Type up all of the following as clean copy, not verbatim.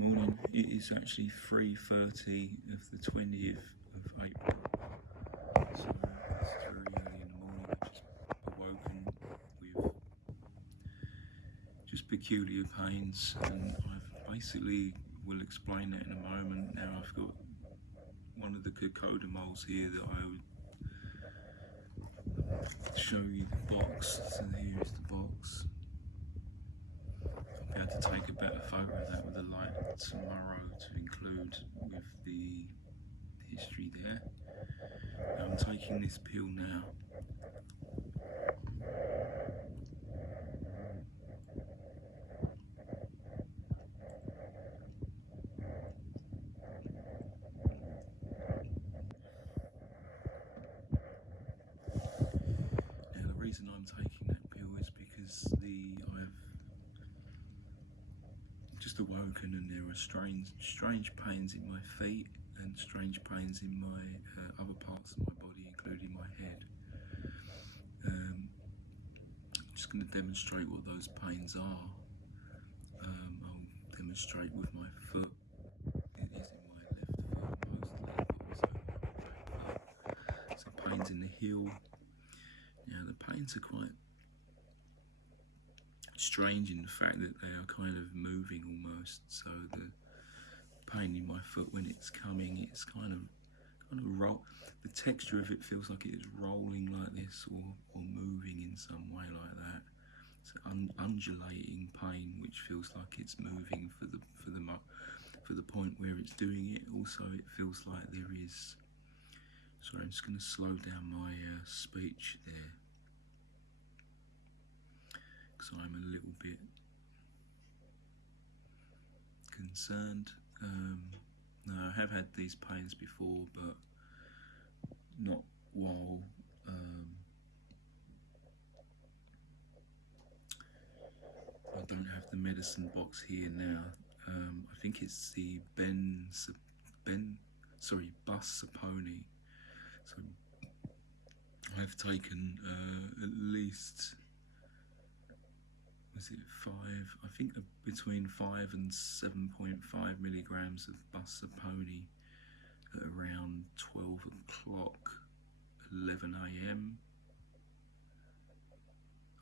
Morning. It is actually 3:30 of the 20th of April. So it's very early in the morning. I've just awoken with just peculiar pains, and I've basically will explain that in a moment. Now I've got one of the cocodamoles here that I would show you the box. So here is the box. I'll be able to take a better photo of that with the light tomorrow to include with the history there. Now I'm taking this pill now. Now the reason I'm taking that pill is because I've just awoken and there are strange pains in my feet and strange pains in my other parts of my body, including my head. I'm just going to demonstrate what those pains are. I'll demonstrate with my foot. It is in my left foot mostly, but also my right foot. So pains in the heel. Now the pains are quite strange in the fact that they are kind of moving almost. So the pain in my foot when it's coming, it's kind of roll. The texture of it feels like it is rolling like this or moving in some way like that. It's undulating pain, which feels like it's moving for the point where it's doing it. Also, it feels like there is. Sorry, I'm just going to slow down my speech there, because I'm a little bit concerned. No, I have had these pains before, but not while I don't have the medicine box here now. I think it's the Busapone. So I've taken at least, was it 5? I think between 5 and 7.5 milligrams of Busapone at around 12 o'clock, 11 a.m.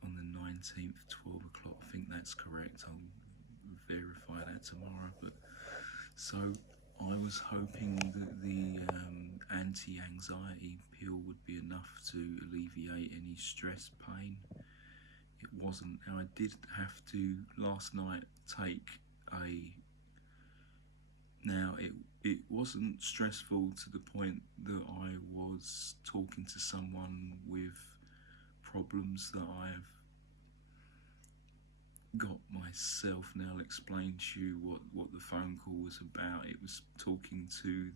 on the 19th, 12 o'clock. I think that's correct. I'll verify that tomorrow. But so I was hoping that the anti-anxiety pill would be enough to alleviate any stress pain. It wasn't. Now I did have to last night take now it wasn't stressful to the point that I was talking to someone with problems that I've got myself. Now I'll explain to you what the phone call was about. It was talking to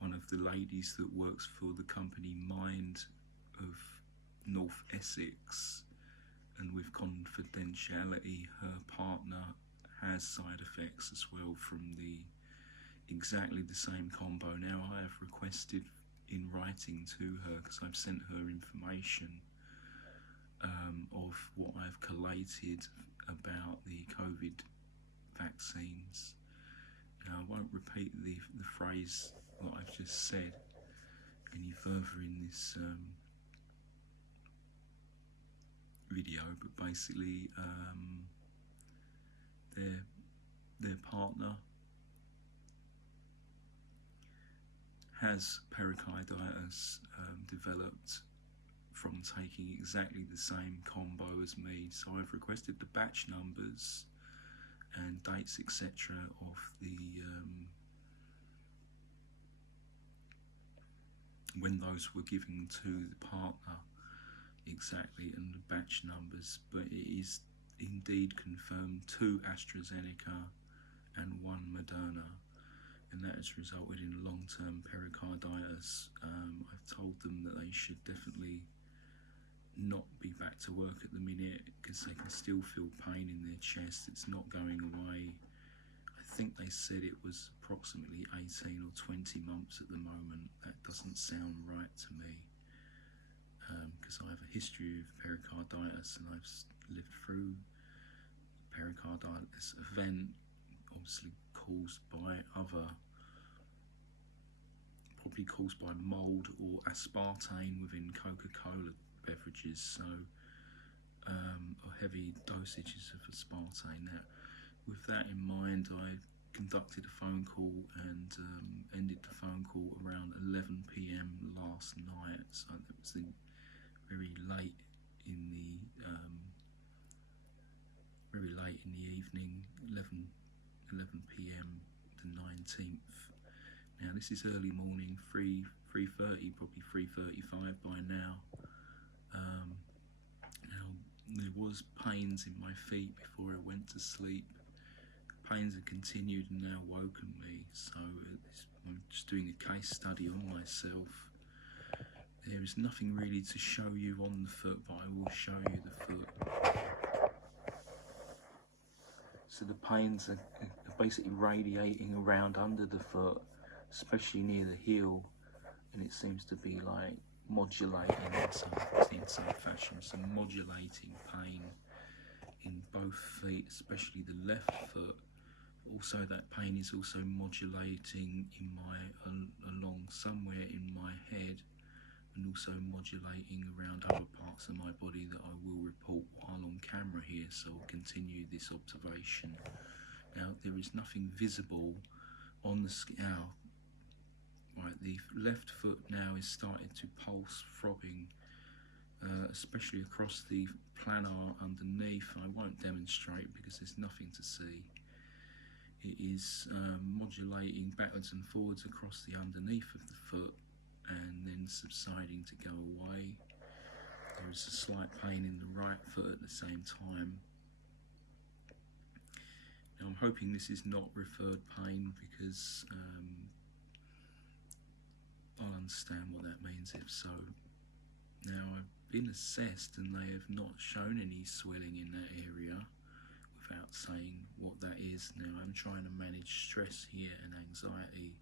one of the ladies that works for the company Mind of North Essex, and with confidentiality, her partner has side effects as well from exactly the same combo. Now I have requested in writing to her, because I've sent her information of what I've collated about the COVID vaccines. Now I won't repeat the phrase that I've just said any further in this video, but basically their partner has pericarditis developed from taking exactly the same combo as me. So I've requested the batch numbers and dates, etc. of the when those were given to the partner exactly, and the batch numbers. But it is indeed confirmed 2 AstraZeneca and 1 Moderna, and that has resulted in long-term pericarditis. I've told them that they should definitely not be back to work at the minute, because they can still feel pain in their chest. It's not going away. I think they said it was approximately 18 or 20 months at the moment. That doesn't sound right to me, because I have a history of pericarditis and I've lived through pericarditis event, or obviously caused by probably caused by mould or aspartame within Coca-Cola beverages, so or heavy dosages of aspartame. Now, with that in mind, I conducted a phone call and ended the phone call around 11 p.m. last night, so that was very late in the evening, 11 p.m. the 19th. Now this is early morning, 3:30, probably 3:35 by now. Now there was pains in my feet before I went to sleep. The pains have continued and now woken me, so I'm just doing a case study on myself. There is nothing really to show you on the foot, but I will show you the foot. So the pains are basically radiating around under the foot, especially near the heel, and it seems to be like modulating in some fashion, some modulating pain in both feet, especially the left foot. Also, that pain is also modulating in along somewhere in my head, and also modulating around other parts of my body that I will report while on camera here, so I'll continue this observation. Now, there is nothing visible on the scale. Right, the left foot now is starting to pulse, throbbing, especially across the planar underneath. I won't demonstrate because there's nothing to see. It is modulating backwards and forwards across the underneath of the foot and then subsiding to go away. There is a slight pain in the right foot at the same time. Now I'm hoping this is not referred pain because I'll understand what that means if so. Now I've been assessed and they have not shown any swelling in that area without saying what that is. Now I'm trying to manage stress here and anxiety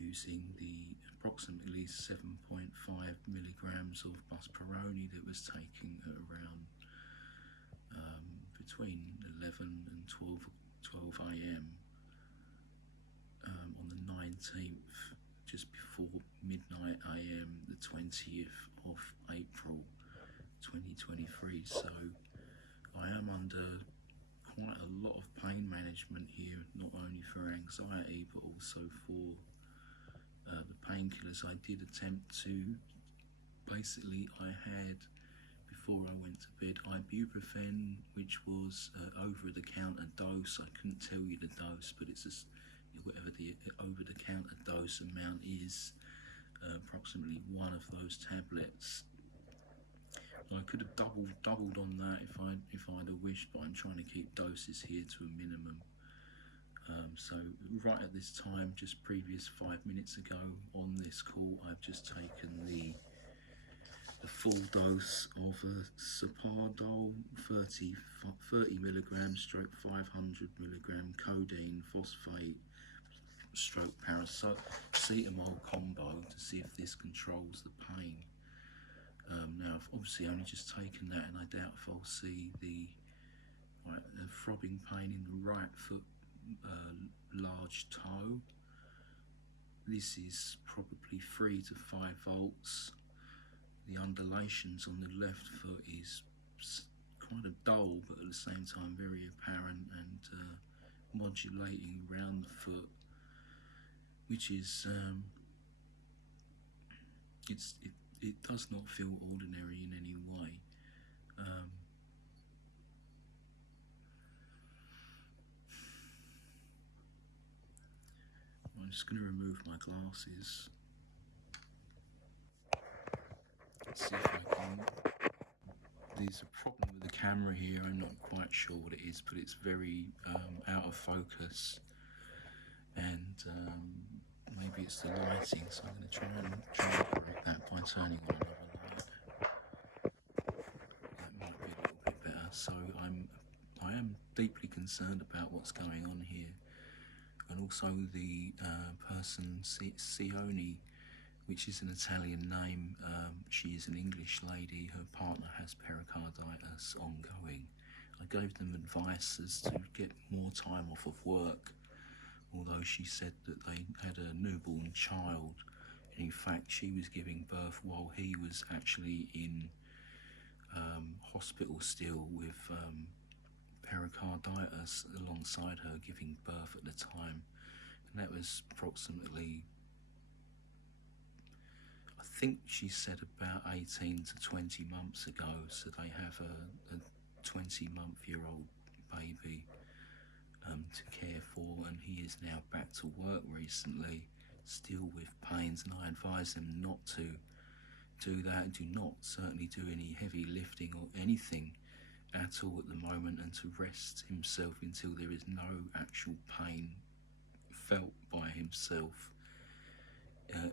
using the approximately 7.5 milligrams of busperoni that was taken at around between 11 and 12 a.m. On the 19th, just before midnight a.m., the 20th of April 2023. So I am under quite a lot of pain management here, not only for anxiety but also for the painkillers. I did attempt to, basically I had, before I went to bed, ibuprofen, which was over-the-counter dose. I couldn't tell you the dose, but it's just whatever the over-the-counter dose amount is, approximately one of those tablets. I could have doubled on that if I'd have wished, but I'm trying to keep doses here to a minimum. So right at this time, just previous 5 minutes ago on this call, I've just taken the full dose of a Sapardol 30 milligrams stroke 500 milligram codeine phosphate stroke paracetamol combo to see if this controls the pain. Now I've obviously only just taken that, and I doubt if I'll see the throbbing pain in the right foot large toe. This is probably 3 to 5 volts. The undulations on the left foot is kind of dull, but at the same time very apparent and modulating around the foot, which is it does not feel ordinary in any way. I'm just going to remove my glasses. Let's see if I can. There's a problem with the camera here. I'm not quite sure what it is, but it's very out of focus, and maybe it's the lighting. So I'm going to try and correct that by turning on another light. That might be a little bit better. So I am deeply concerned about what's going on here. And also the person, Sione, which is an Italian name. She is an English lady. Her partner has pericarditis ongoing. I gave them advice as to get more time off of work, although she said that they had a newborn child. In fact, she was giving birth while he was actually in hospital still with pericarditis alongside her, giving birth at the time. And that was approximately, I think she said, about 18 to 20 months ago. So they have a 20-month-old baby to care for, and he is now back to work recently, still with pains, and I advise them not to do that. Do not certainly do any heavy lifting or anything at all at the moment, and to rest himself until there is no actual pain felt by himself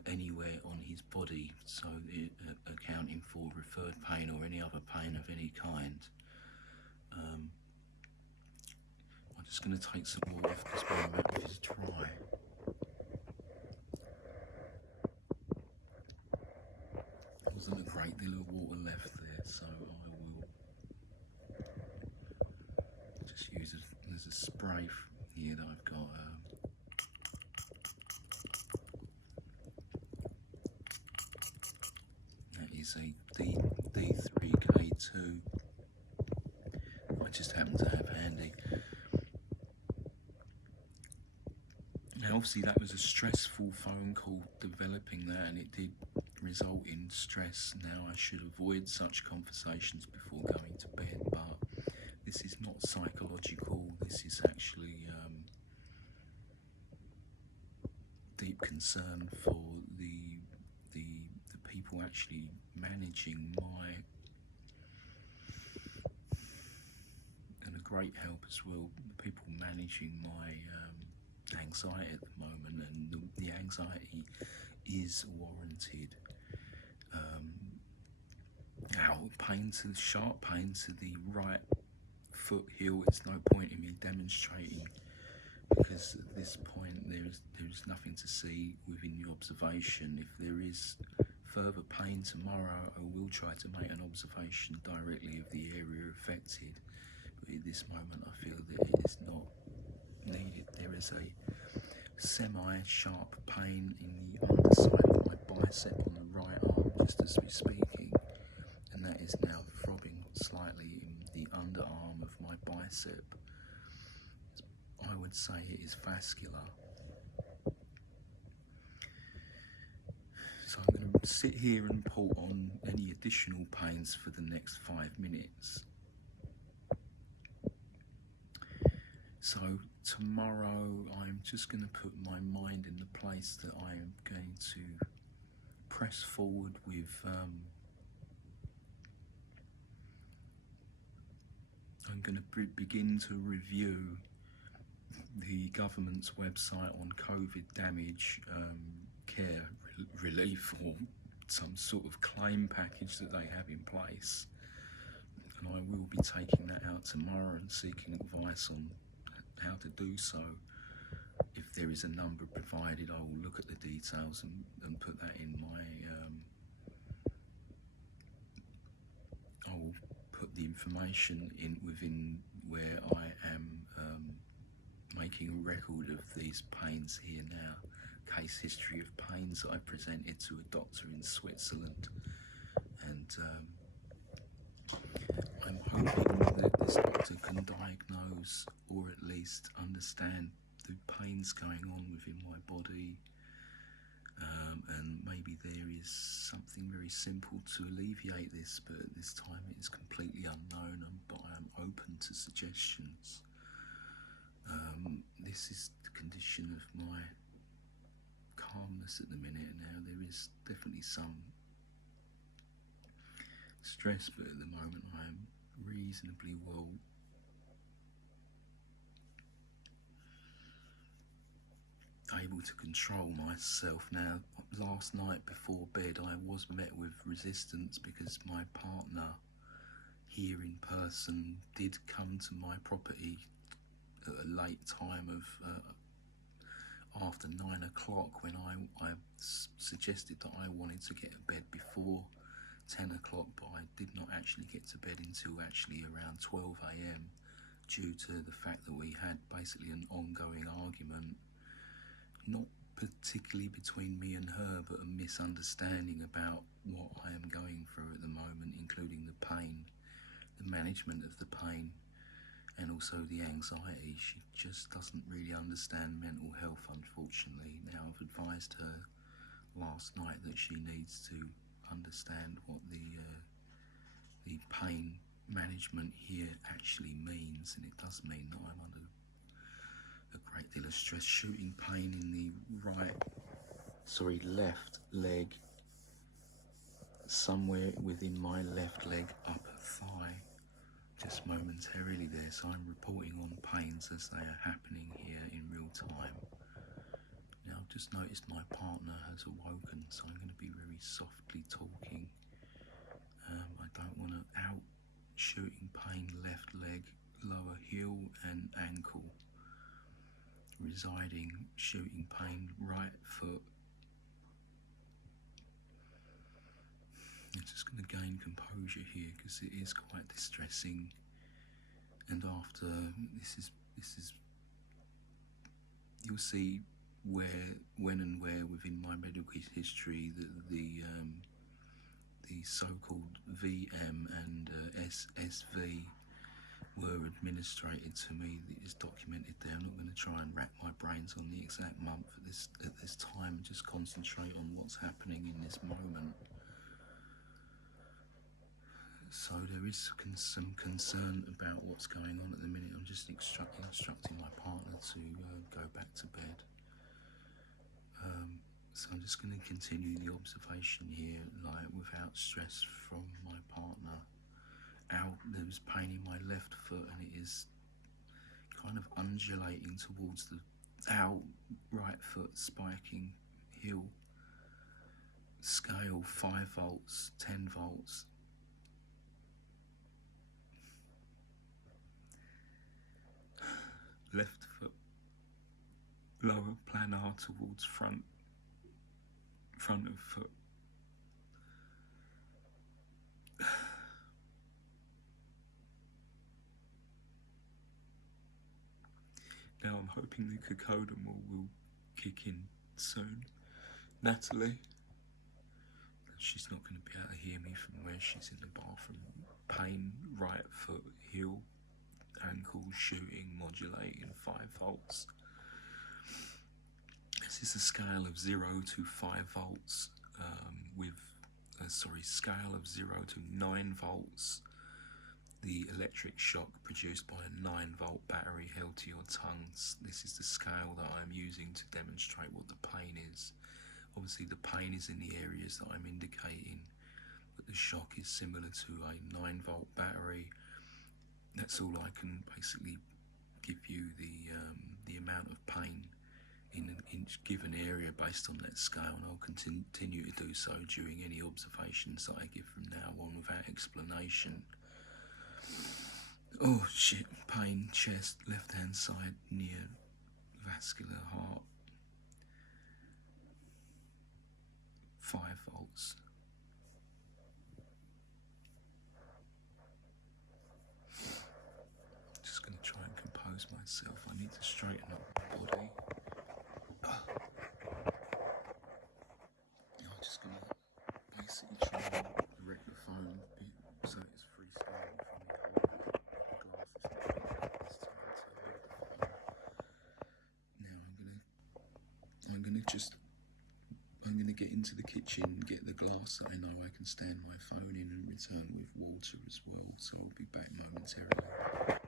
anywhere on his body, so accounting for referred pain or any other pain of any kind. I'm just going to take some water because my mouth is dry. There wasn't a great deal of water left there, so I will just use it as a spray here that I've got. That is a D3K2. I just happen to have handy. Now, obviously, that was a stressful phone call, developing that, and it did result in stress. Now, I should avoid such conversations before going to bed, but this is not psychological. This is actually deep concern for the people actually managing and a great help as well, the people managing my anxiety at the moment, and the anxiety is warranted. Sharp pain to the right foot heel, it's no point in me demonstrating, because at this point there is nothing to see within the observation. If there is further pain tomorrow, I will try to make an observation directly of the area affected, but at this moment I feel that it is not needed. There is a semi-sharp pain in the underside of my bicep on the right arm, just as we're speaking, and that is now throbbing slightly in the underarm of my bicep. I would say it is vascular. So I'm going to sit here and report on any additional pains for the next 5 minutes. So tomorrow I'm just going to put my mind in the place that I am going to press forward with I'm going to begin to review the government's website on COVID damage care relief, or some sort of claim package that they have in place, and I will be taking that out tomorrow and seeking advice on how to do so. If there is a number provided, I will look at the details and put that in my I will put the information in within where I am making a record of these pains here now. Case history of pains that I presented to a doctor in Switzerland, and I'm hoping that this doctor can diagnose or at least understand the pains going on within my body, and maybe there is something very simple to alleviate this, but at this time it is completely unknown, but I am open to suggestions. This is the condition of my calmness at the minute. Now there is definitely some stress, but at the moment I am reasonably well able to control myself. Now, last night before bed I was met with resistance because my partner here in person did come to my property at a late time of after 9 o'clock, when I suggested that I wanted to get to bed before 10 o'clock, but I did not actually get to bed until actually around 12 a.m. due to the fact that we had basically an ongoing argument, not particularly between me and her, but a misunderstanding about what I am going through at the moment, including the pain, the management of the pain, and also the anxiety. She just doesn't really understand mental health, unfortunately. Now, I've advised her last night that she needs to understand what the pain management here actually means, and it does mean that I'm under a great deal of stress. Shooting pain in the left leg, somewhere within my left leg upper thigh, just momentarily there. So I'm reporting on pains as they are happening here in real time. Now I've just noticed my partner has awoken, so I'm going to be very softly talking. I don't want to out. Shooting pain left leg, lower heel and ankle. Residing, shooting pain right foot. I'm just going to gain composure here because it is quite distressing. And after this is you'll see when and where within my medical history that the so-called VM and SSV were administered to me. It is documented there. I'm not going to try and rack my brains on the exact month at this time. Just concentrate on what's happening in this moment. So there is some concern about what's going on at the minute. I'm just instructing my partner to go back to bed. So I'm just going to continue the observation here, like without stress from my partner. There's pain in my left foot, and it is kind of undulating towards the right foot, spiking heel. Scale 5 volts, 10 volts. Left foot, lower planar towards front of foot. Now I'm hoping the cocodamol will kick in soon. Natalie, she's not going to be able to hear me from where she's in the bathroom. Pain, right foot, heel, ankle, shooting, modulating, 5 volts. This is a scale of 0 to 5 volts scale of 0 to 9 volts. The electric shock produced by a 9-volt battery held to your tongues. This is the scale that I'm using to demonstrate what the pain is. Obviously the pain is in the areas that I'm indicating, but the shock is similar to a 9-volt battery. That's all I can basically give you, the amount of pain in each given area based on that scale, and I'll continue to do so during any observations that I give from now on without explanation. Oh shit, pain, chest, left hand side, near vascular heart, 5 volts. Just going to try and compose myself. I need to straighten up my body. I'm just going to basically try and direct the phone so it's freestanding from the glass. This time to hold the phone. Now I'm going to get into the kitchen, get the glass that I know I can stand my phone in, and return with water as well. So I'll be back momentarily.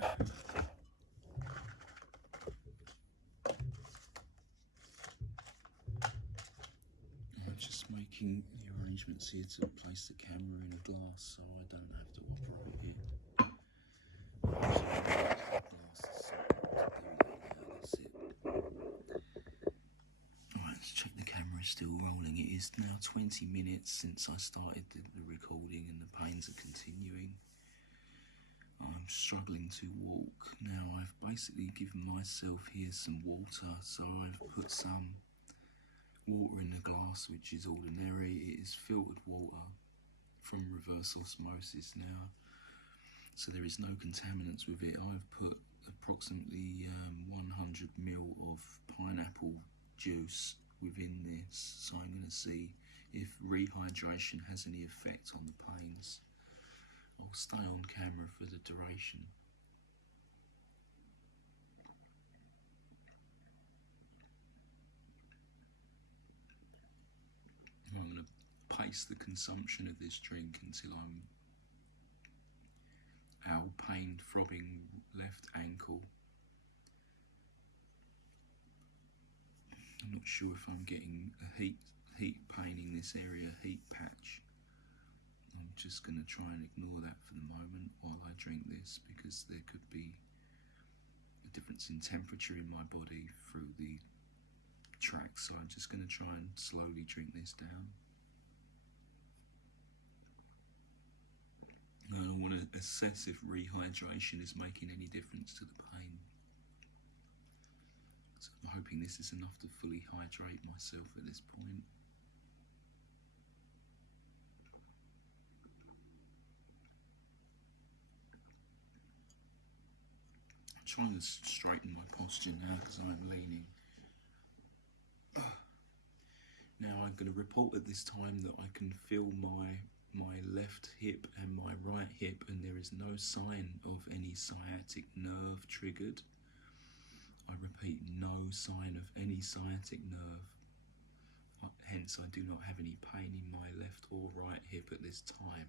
I'm just making the arrangements here to place the camera in a glass so I don't have to operate it. That's it. Alright, let's check the camera is still rolling. It is now 20 minutes since I started the recording and the pains are continuing. I'm struggling to walk. Now I've basically given myself here some water, so I've put some water in the glass, which is ordinary. It is filtered water from reverse osmosis now, so there is no contaminants with it. I've put approximately 100 ml of pineapple juice within this, so I'm going to see if rehydration has any effect on the pains. I'll stay on camera for the duration. I'm going to pace the consumption of this drink until I'm our pain throbbing left ankle. I'm not sure if I'm getting a heat pain in this area, heat patch. I'm just going to try and ignore that for the moment while I drink this, because there could be a difference in temperature in my body through the tract, so I'm just going to try and slowly drink this down. And I want to assess if rehydration is making any difference to the pain. So I'm hoping this is enough to fully hydrate myself at this point. I'm trying to straighten my posture now because I'm leaning. Now I'm going to report at this time that I can feel my left hip and my right hip, and there is no sign of any sciatic nerve triggered. I repeat, no sign of any sciatic nerve. Hence, I do not have any pain in my left or right hip at this time.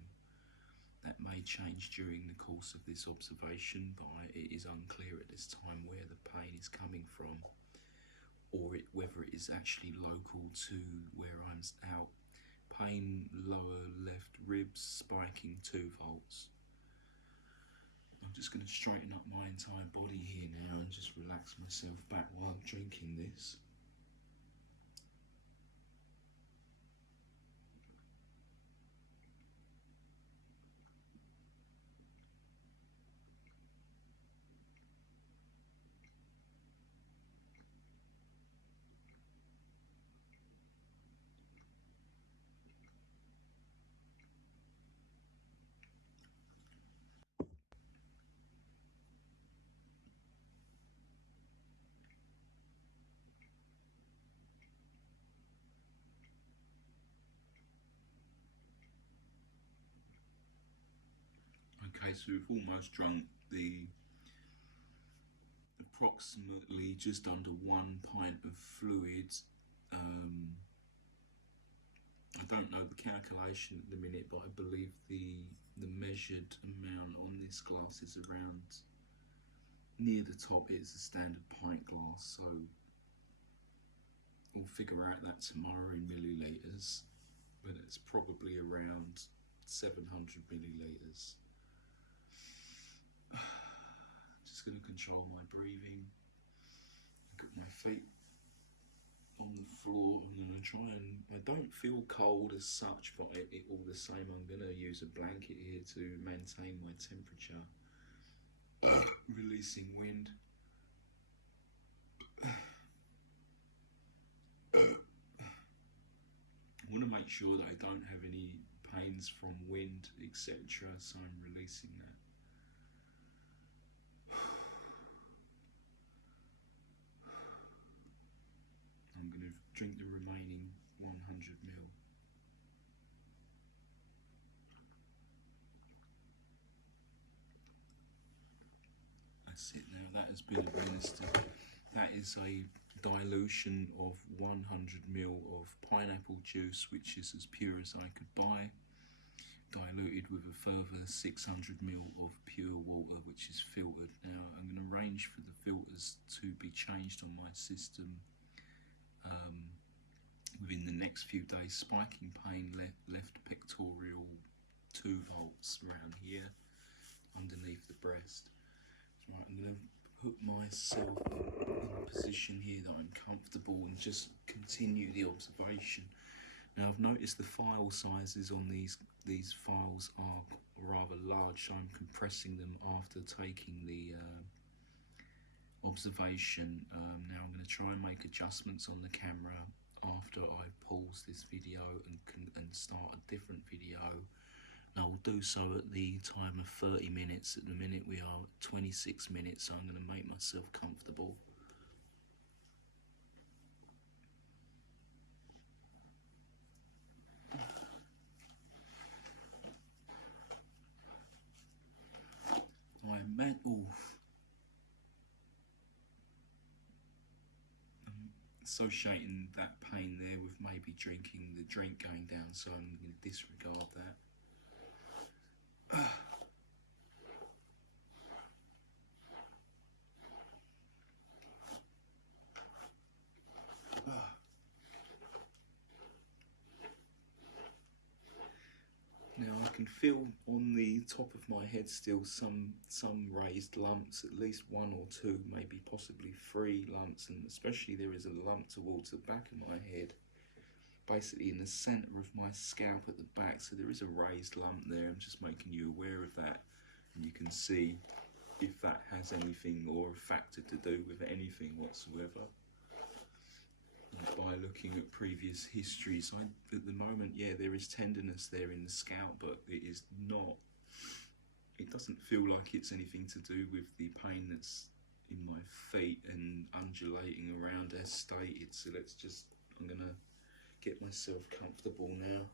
That may change during the course of this observation, but it is unclear at this time where the pain is coming from, or whether it is actually local to where I'm out. Pain lower left ribs spiking 2 volts. I'm just going to straighten up my entire body here now and just relax myself back while I'm drinking this. Okay, so we've almost drunk the approximately just under 1 pint of fluid. I don't know the calculation at the minute, but I believe the measured amount on this glass is around, near the top it's a standard pint glass, so we'll figure out that tomorrow in millilitres, but it's probably around 700 millilitres. Just going to control my breathing. I've got my feet on the floor. I'm going to try and, I don't feel cold as such, but all the same I'm going to use a blanket here to maintain my temperature. Releasing wind. I want to make sure that I don't have any pains from wind, etc., so I'm releasing that. I'm going to drink the remaining 100 ml. That's it now, that has been administered. That is a dilution of 100 ml of pineapple juice, which is as pure as I could buy. diluted with a further 600 ml of pure water, which is filtered. Now I'm going to arrange for the filters to be changed on my system within the next few days. Spiking pain, left pectoral, 2 volts around here underneath the breast. Right, I'm going to put myself in a position here that I'm comfortable and just continue the observation. Now I've noticed the file sizes on these files are rather large, so I'm compressing them after taking the observation. Now I'm going to try and make adjustments on the camera after I pause this video and start a different video. And I will do so at the time of 30 minutes. At the minute we are at 26 minutes, so I'm going to make myself comfortable. Associating that pain there with maybe drinking the drink going down, so I'm going to disregard that. Now I can feel on the top of my head still some raised lumps, at least 1 or 2, maybe possibly 3 lumps, and especially there is a lump towards the back of my head, basically in the centre of my scalp at the back, so there is a raised lump there. I'm just making you aware of that, and you can see if that has anything or a factor to do with anything whatsoever. By looking at previous histories, at the moment, yeah, there is tenderness there in the scalp, but it doesn't feel like it's anything to do with the pain that's in my feet and undulating around as stated. So I'm gonna get myself comfortable now.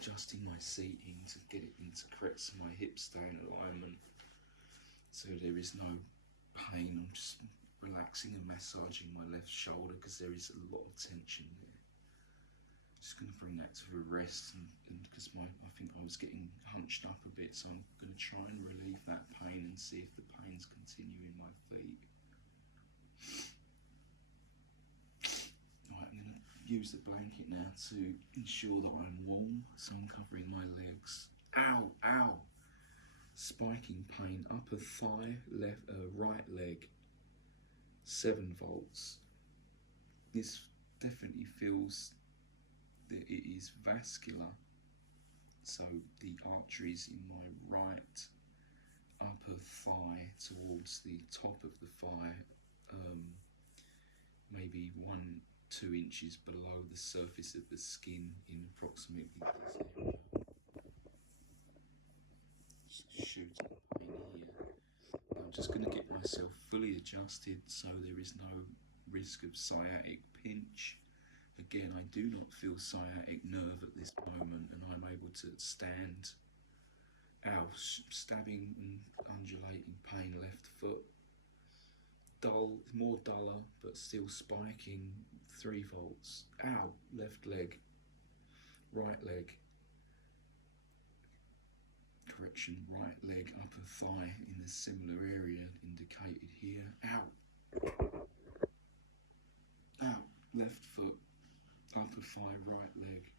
Adjusting my seating to get it into correct so my hips stay in alignment, so there is no pain. I'm just relaxing and massaging my left shoulder because there is a lot of tension there. Just going to bring that to a rest, and because I think I was getting hunched up a bit, so I'm going to try and relieve that pain and see if the pain's continuing in my feet. Use the blanket now to ensure that I'm warm, so I'm covering my legs. Ow, ow! Spiking pain, upper thigh, right leg, 7 volts. This definitely feels that it is vascular, so the arteries in my right upper thigh towards the top of the thigh, maybe 1-2 inches below the surface of the skin in approximately this area. Just shooting pain here. I'm just going to get myself fully adjusted so there is no risk of sciatic pinch. Again, I do not feel sciatic nerve at this moment, and I'm able to stand. Ow, stabbing and undulating pain, left foot. Dull, more duller, but still spiking, 3 volts. Ow, left leg, right leg. Correction, right leg, upper thigh in a similar area indicated here. Ow. Ow, left foot, upper thigh, right leg.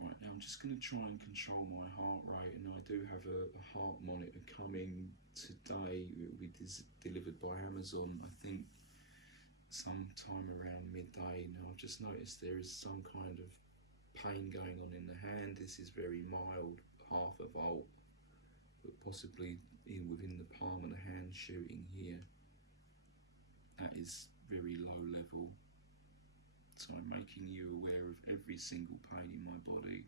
Right, now I'm just going to try and control my heart rate, and I do have a heart monitor coming today. It will be delivered by Amazon, I think, sometime around midday. Now I've just noticed there is some kind of pain going on in the hand. This is very mild, 0.5 volt, but possibly within the palm of the hand shooting here. That is very low level. So I'm making you aware of every single pain in my body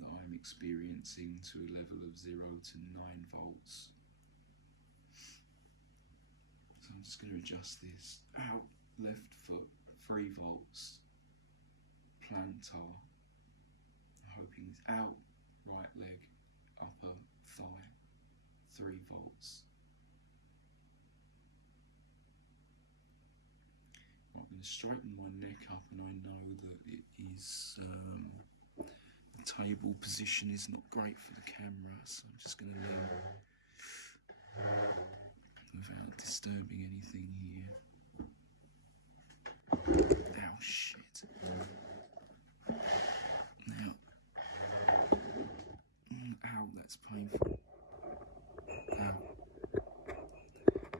that I'm experiencing to a level of 0 to 9 volts. So I'm just going to adjust this. Out, left foot, 3 volts. plantar. I'm hoping it's out, right leg, upper thigh, 3 volts. I'm going to straighten my neck up, and I know that it is the table position is not great for the camera, so I'm just going to lean without disturbing anything here. Ow, shit. Now, ow, that's painful. Ow.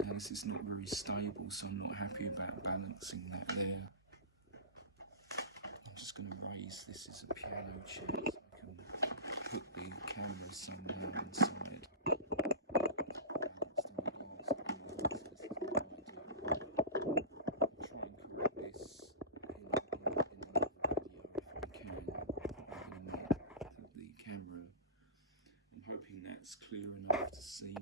Now, this is not very stable, so I'm not happy about balancing that there. I'm just going to raise this as a piano chair so I can put the camera somewhere inside. That's clear enough to see me.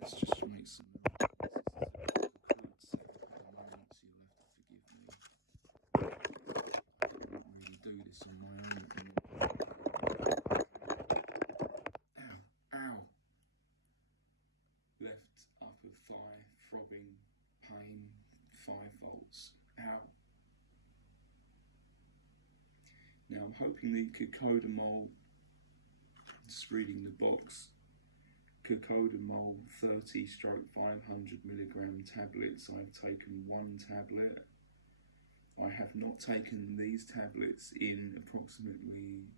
Let's just make some noise. This is a crude setup at the moment, so you'll have to forgive me. I can't really do this on my own at the minute. Ow, ow. Left upper thigh, throbbing, pain, 5 volts. Ow. Now I'm hoping the cocodamol, just reading the box, cocodamol 30/500 milligram tablets. I've taken 1 tablet. I have not taken these tablets in approximately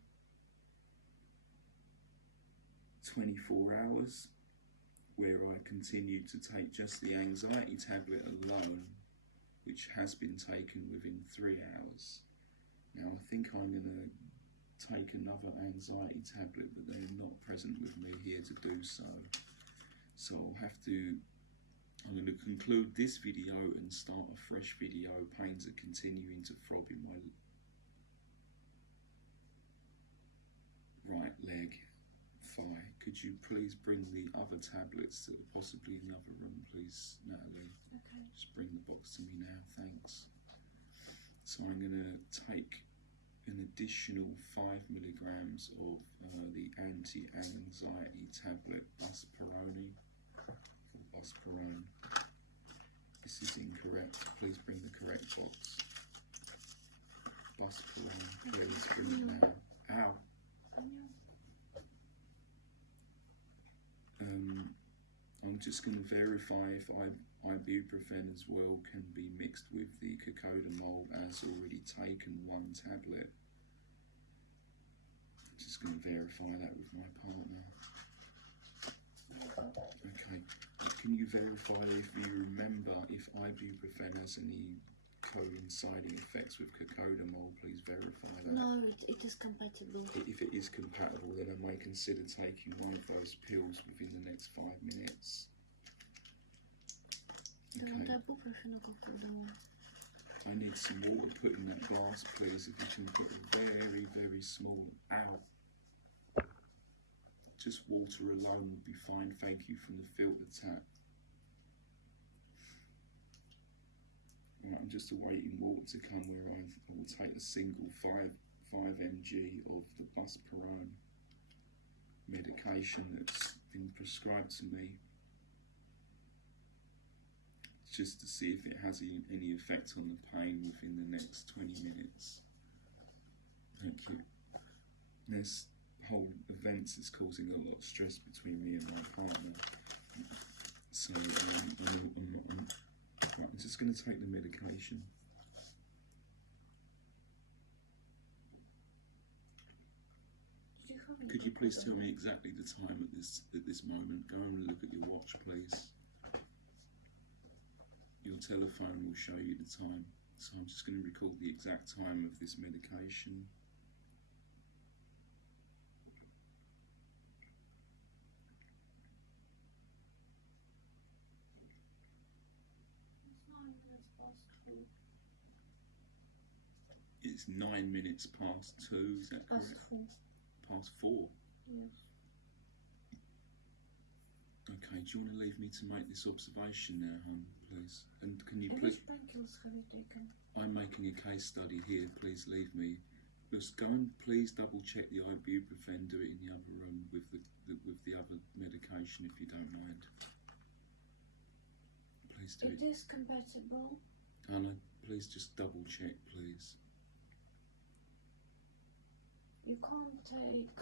24 hours, where I continued to take just the anxiety tablet alone, which has been taken within 3 hours. Now I think I'm going to take another anxiety tablet, but they're not present with me here to do so. So I'm going to conclude this video and start a fresh video. Pains are continuing to throb in my right leg, thigh. Could you please bring the other tablets to possibly another room, please, Natalie? Okay. Just bring the box to me now, thanks. So I'm going to take an additional 5 milligrams of the anti-anxiety tablet Buspirone. This is incorrect. Please bring the correct box. Buspirone, please bring it now. Ow. I'm just going to verify if ibuprofen as well can be mixed with the cocodamol, as already taken 1 tablet. I'm just going to verify that with my partner. Okay, can you verify if you remember if ibuprofen has any coinciding effects with cocodamol? Please verify that. No, it is compatible. If it is compatible, then I may consider taking one of those pills within the next 5 minutes. Do you want ibuprofen or cocodamol? I need some water put in that glass, please. If you can put a very, very small, ow. Just water alone would be fine, thank you, from the filter tap. Right, I'm just awaiting water to come, where I will take a single 5 mg of the Buspirone medication that's been prescribed to me, just to see if it has any effect on the pain within the next 20 minutes. Thank you. This whole event is causing a lot of stress between me and my partner. So I'm just going to take the medication. Could you please tell me exactly the time at this moment? Go and look at your watch, please. Your telephone will show you the time. So I'm just going to record the exact time of this medication. It's 9 minutes past 2, is that correct? Past 4? Yes. Okay, do you want to leave me to make this observation now, hon, please? And can you Which painkillers have you taken? I'm making a case study here, please leave me. Just go and please double check the ibuprofen, do it in the other room with the other medication if you don't mind. Please do it. It is compatible. Anna, please just double check, please. You can't take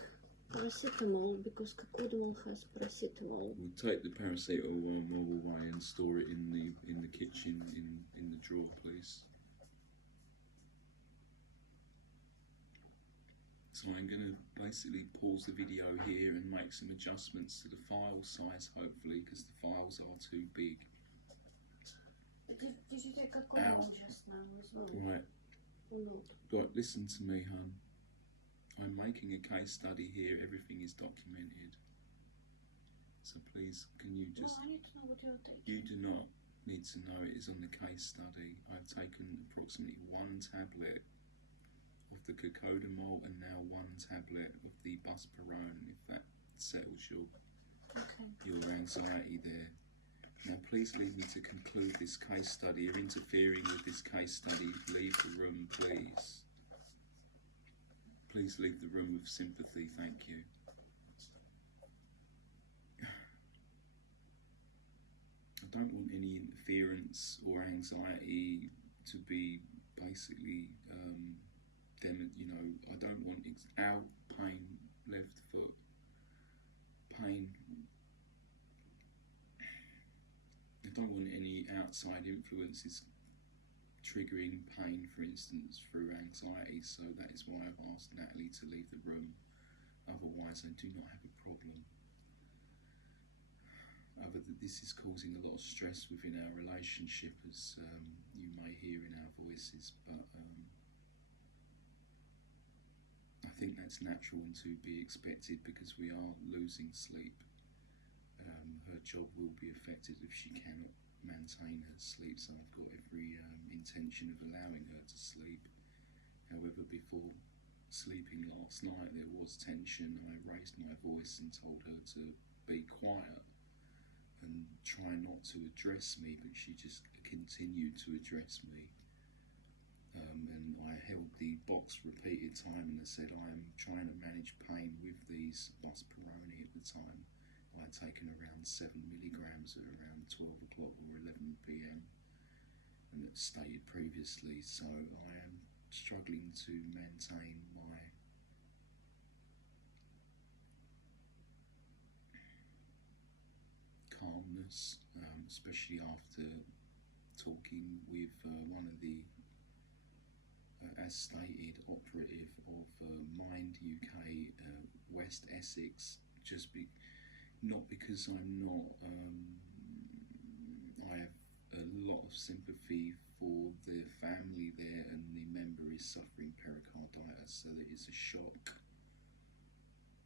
paracetamol because cocodamol has paracetamol. We'll take the paracetamol away and store it in the kitchen in the drawer, please. So I'm going to basically pause the video here and make some adjustments to the file size, hopefully, because the files are too big. Did you take cocodamol just now as well? Right. Or not? Right, listen to me, hon. I'm making a case study here. Everything is documented. So please, can you just... No, I need to know what you're taking. You do not need to know. It is on the case study. I've taken approximately 1 tablet of the cocodamol and now 1 tablet of the buspirone, if that settles your anxiety there. Now please leave me to conclude this case study. You're interfering with this case study. Leave the room, please. Please leave the room with sympathy, thank you. I don't want any interference or anxiety to be basically, I don't want out pain, left foot, pain. I don't want any outside influences triggering pain, for instance, through anxiety, so that is why I've asked Natalie to leave the room. Otherwise, I do not have a problem. This is causing a lot of stress within our relationship, as you may hear in our voices, but I think that's natural and to be expected because we are losing sleep. Her job will be affected if she cannot maintain her sleep, so I've got every intention of allowing her to sleep. However, before sleeping last night there was tension. I raised my voice and told her to be quiet and try not to address me, but she just continued to address me. And I held the box repeated time and I said I am trying to manage pain with these buspirone at the time. I had taken around 7 milligrams at around 12 o'clock or 11 p.m. and it's stated previously, so I am struggling to maintain my calmness, especially after talking with one of the, as stated, operative of Mind UK West Essex, not because I'm not, I have a lot of sympathy for the family there, and the member is suffering pericarditis, so it is a shock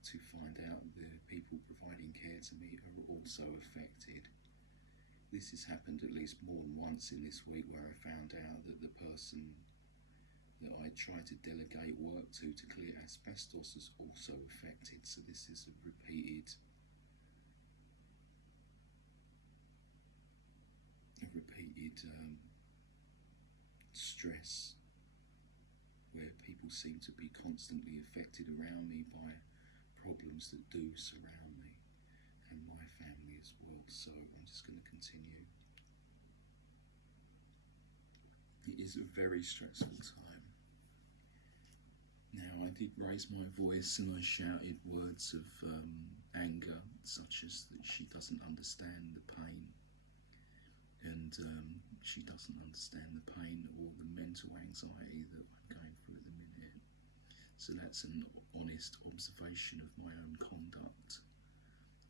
to find out the people providing care to me are also affected. This has happened at least more than once in this week, where I found out that the person that I tried to delegate work to clear asbestos is also affected, so this is a repeated stress, where people seem to be constantly affected around me by problems that do surround me and my family as well. So I'm just going to continue. It is a very stressful time. Now, I did raise my voice and I shouted words of anger, such as that she doesn't understand the pain, and she doesn't understand the pain or the mental anxiety that I'm going through at the minute. So that's an honest observation of my own conduct,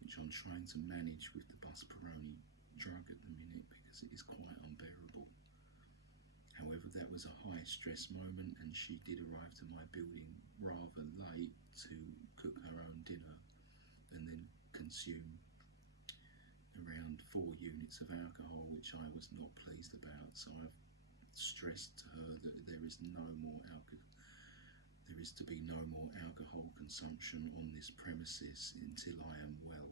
which I'm trying to manage with the buspirone drug at the minute because it is quite unbearable. However, that was a high stress moment, and she did arrive to my building rather late to cook her own dinner and then consume around 4 units of alcohol, which I was not pleased about. So I've stressed to her that there is to be no more alcohol consumption on this premises until I am well.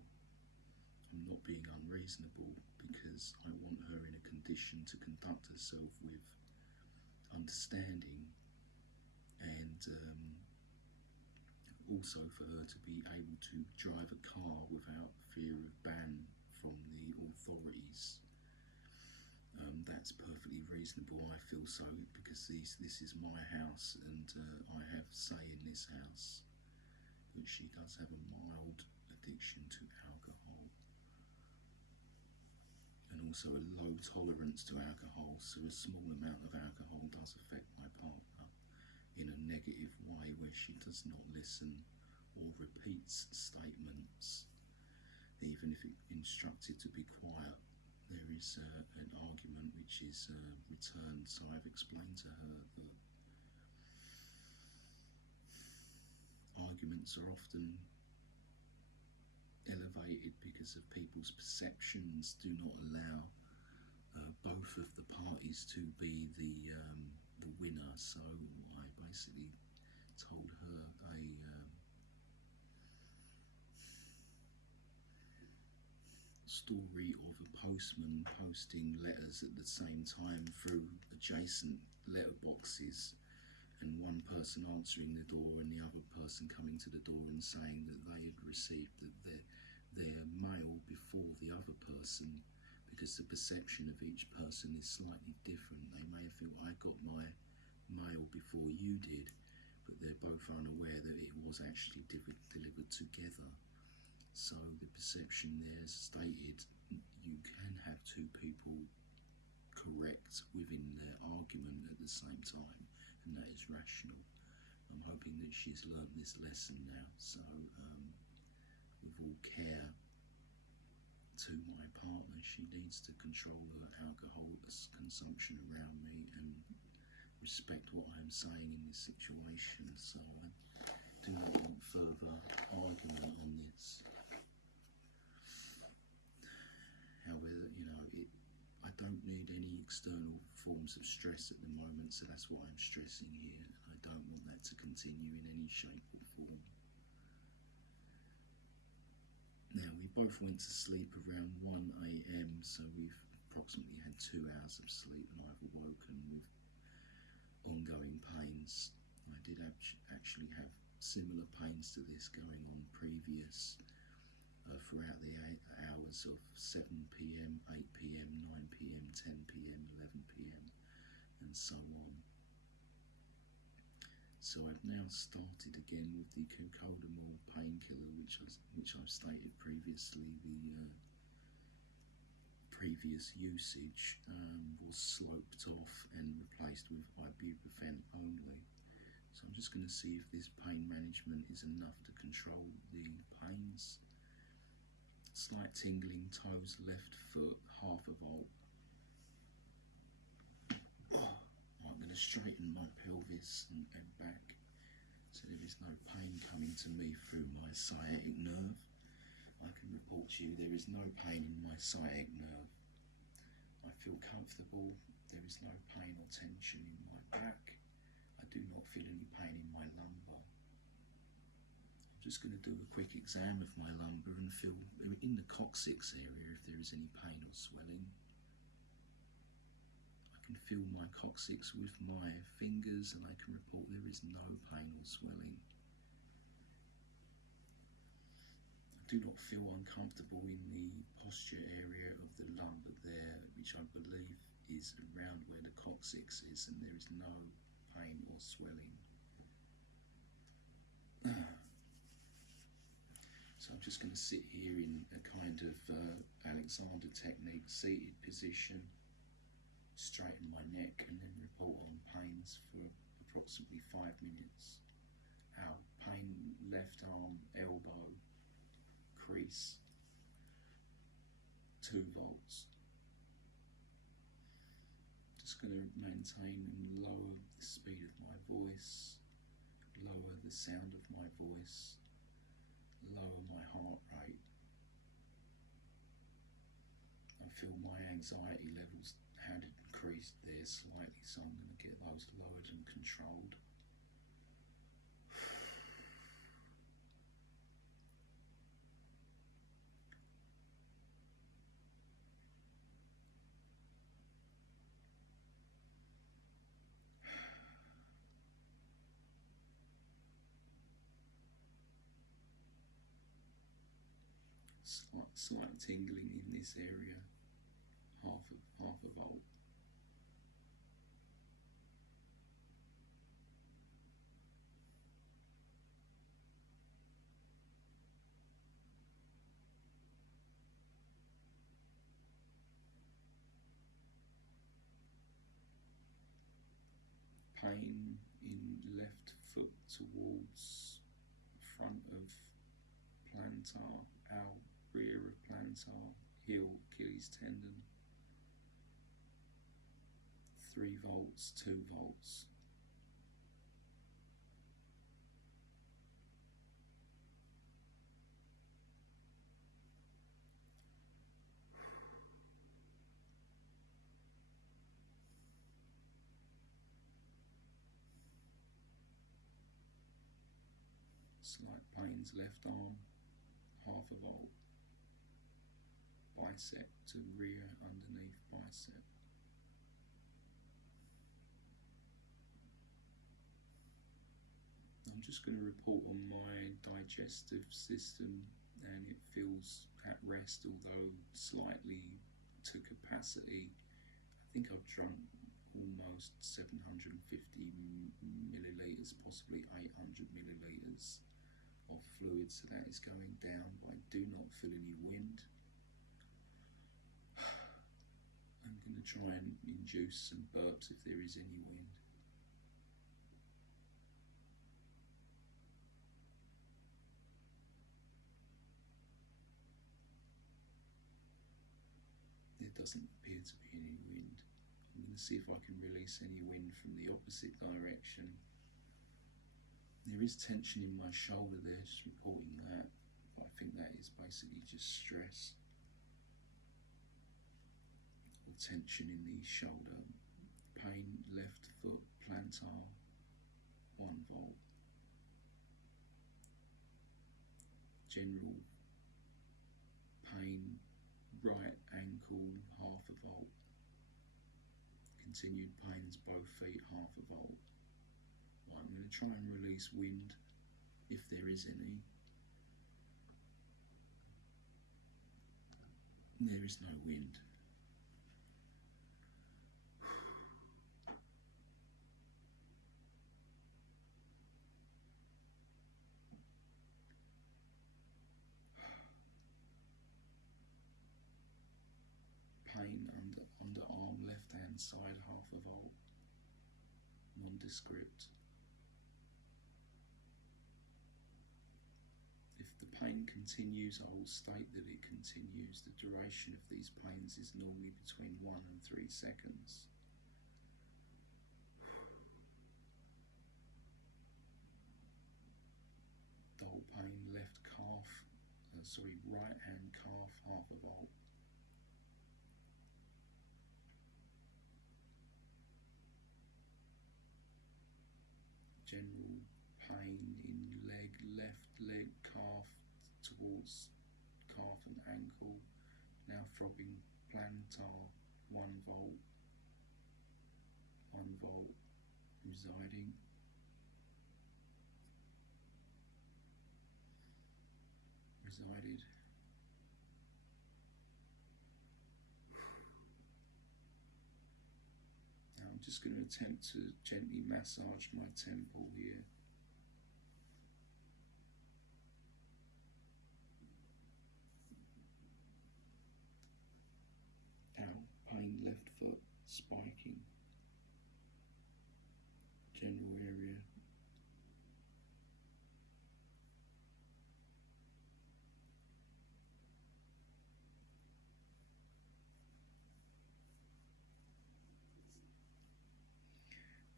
I'm not being unreasonable because I want her in a condition to conduct herself with understanding, and also for her to be able to drive a car without fear of ban from the authorities. That's perfectly reasonable, I feel, so because this is my house and I have say in this house. But she does have a mild addiction to alcohol and also a low tolerance to alcohol, so a small amount of alcohol does affect my partner in a negative way, where she does not listen or repeats statements even if instructed to be quiet. There is an argument which is returned, so I've explained to her that arguments are often elevated because of people's perceptions do not allow both of the parties to be the winner. So I basically told her a story of a postman posting letters at the same time through adjacent letterboxes, and one person answering the door and the other person coming to the door and saying that they had received their mail before the other person, because the perception of each person is slightly different. They may think, I got my mail before you did, but they're both unaware that it was actually delivered together. So the perception there is stated, you can have two people correct within their argument at the same time, and that is rational. I'm hoping that she's learned this lesson now, so with all care to my partner, she needs to control her alcohol consumption around me and respect what I'm saying in this situation, so I do not want further argument on this. However, I don't need any external forms of stress at the moment, so that's what I'm stressing here. I don't want that to continue in any shape or form. Now, we both went to sleep around 1 AM, so we've approximately had 2 hours of sleep, and I've awoken with ongoing pains. I did actually have similar pains to this going on previous throughout the 8 hours of 7 PM, 8 PM, 9 PM, 10 PM, 11 PM, and so on. So I've now started again with the cocodamol painkiller, which I've stated previously. The previous usage was sloped off and replaced with ibuprofen only. So I'm just going to see if this pain management is enough to control the pains. Slight tingling, toes, left foot, half a volt. I'm going to straighten my pelvis and back so there is no pain coming to me through my sciatic nerve. I can report to you there is no pain in my sciatic nerve. I feel comfortable. There is no pain or tension in my back. I do not feel any pain in my lumbar. I'm just going to do a quick exam of my lumbar and feel in the coccyx area if there is any pain or swelling. I can feel my coccyx with my fingers and I can report there is no pain or swelling. I do not feel uncomfortable in the posture area of the lumbar there, which I believe is around where the coccyx is, and there is no pain or swelling. So I'm just going to sit here in a kind of Alexander technique, seated position, straighten my neck, and then report on pains for approximately 5 minutes. Out. Pain, left arm, elbow, crease, 2 volts. Just going to maintain and lower the speed of my voice, lower the sound of my voice, lower my heart rate. I feel my anxiety levels had increased there slightly, so I'm going to get those lowered and controlled. slight tingling in this area, half a volt. Pain in left foot towards front of plantar, rear of plantar, heel, Achilles tendon. 3 volts, 2 volts. Slight pains left arm, half a volt. Bicep to rear underneath bicep. I'm just going to report on my digestive system, and it feels at rest, although slightly to capacity. I think I've drunk almost 750 millilitres, possibly 800 millilitres of fluid, so that is going down, but I do not feel any wind. I'm going to try and induce some burps if there is any wind. There doesn't appear to be any wind. I'm going to see if I can release any wind from the opposite direction. There is tension in my shoulder there, just reporting that. I think that is basically just stress or tension in the shoulder. Pain, left foot, plantar, 1 volt. General pain, right ankle, half a volt. Continued pains, both feet, half a volt. Right, I'm going to try and release wind, if there is any. There is no wind. Pain underarm, left hand side, half a volt. Nondescript. If the pain continues, I will state that it continues. The duration of these pains is normally between 1 and 3 seconds. Dull pain, left calf, right hand calf, half a volt. General pain in leg, left leg, calf towards calf and ankle, now throbbing plantar, 1 volt, 1 volt resided. Now I'm just going to attempt to gently massage my temple here. Pain, left foot, spiking. General area.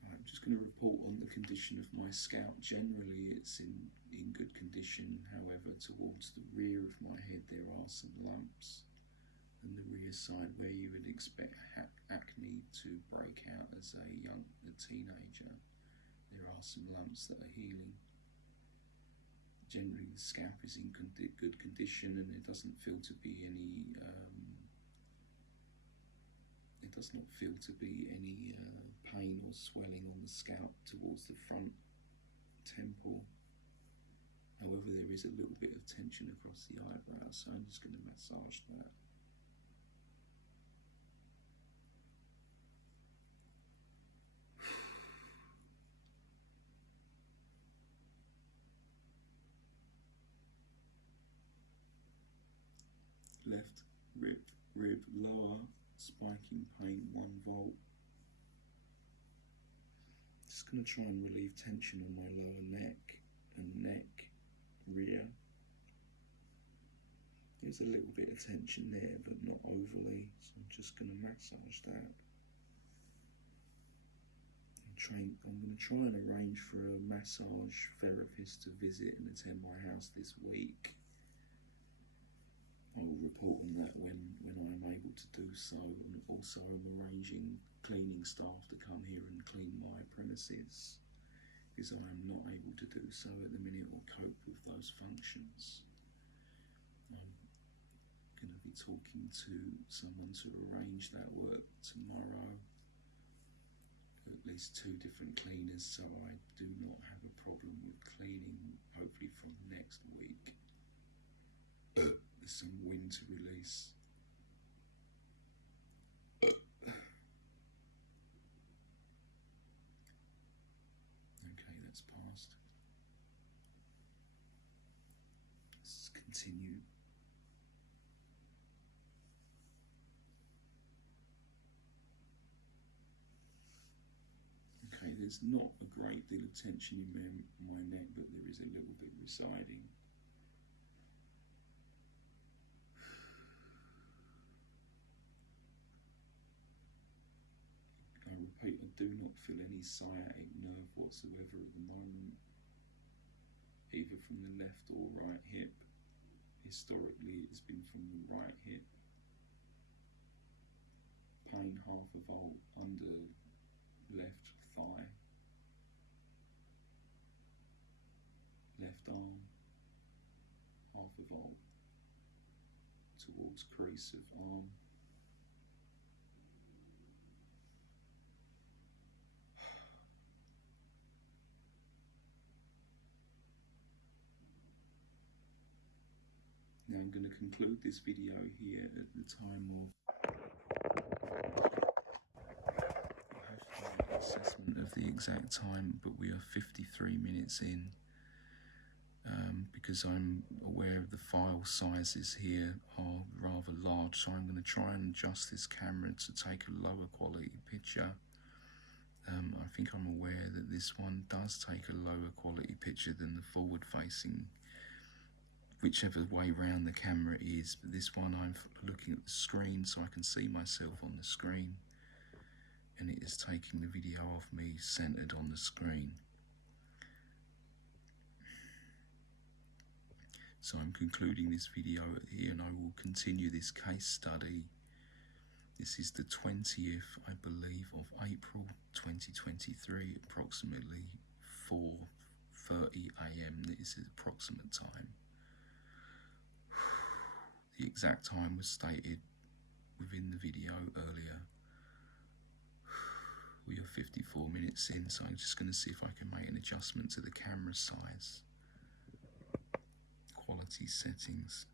I'm just going to report on the condition of my scalp. Generally it's in good condition, however towards the rear of my head there are some lumps, and the rear side where you would expect acne to break out as a teenager, there are some lumps that are healing. Generally the scalp is in good condition, and there doesn't feel to be any pain or swelling on the scalp towards the front temple. However, there is a little bit of tension across the eyebrow, so I'm just going to massage that. Left rib lower, spiking pain 1 volt. Just going to try and relieve tension on my lower neck and neck, rear. There's a little bit of tension there, but not overly, so I'm just going to massage that. I'm going to try and arrange for a massage therapist to visit and attend my house this week. I will report on that when I'm able to do so, and also I'm arranging cleaning staff to come here and clean my premises, because I am not able to do so at the minute or cope with those functions. I'm going to be talking to someone to arrange that work tomorrow, at least 2 different cleaners, so I do not have a problem with cleaning, hopefully from next week. There's some wind to release. Okay, that's passed. Let's continue. Okay, there's not a great deal of tension in my neck, but there is a little bit residing. I repeat, I do not feel any sciatic nerve whatsoever at the moment, either from the left or right hip. Historically, it's been from the right hip. Pain 1/2 volt under left thigh. Left arm, 1/2 volt towards crease of arm. Now I'm going to conclude this video here at the time of assessment of the exact time, but we are 53 minutes in. Because I'm aware of the file sizes here are rather large, so I'm going to try and adjust this camera to take a lower quality picture. I think I'm aware that this one does take a lower quality picture than the forward facing, whichever way round the camera is, but this one I'm looking at the screen so I can see myself on the screen, and it is taking the video of me centered on the screen. So I'm concluding this video here, and I will continue this case study. This is the 20th, I believe, of April 2023, approximately 4:30 AM. This is approximate time. The exact time was stated within the video earlier. We are 54 minutes in, so I'm just going to see if I can make an adjustment to the camera size. Quality settings.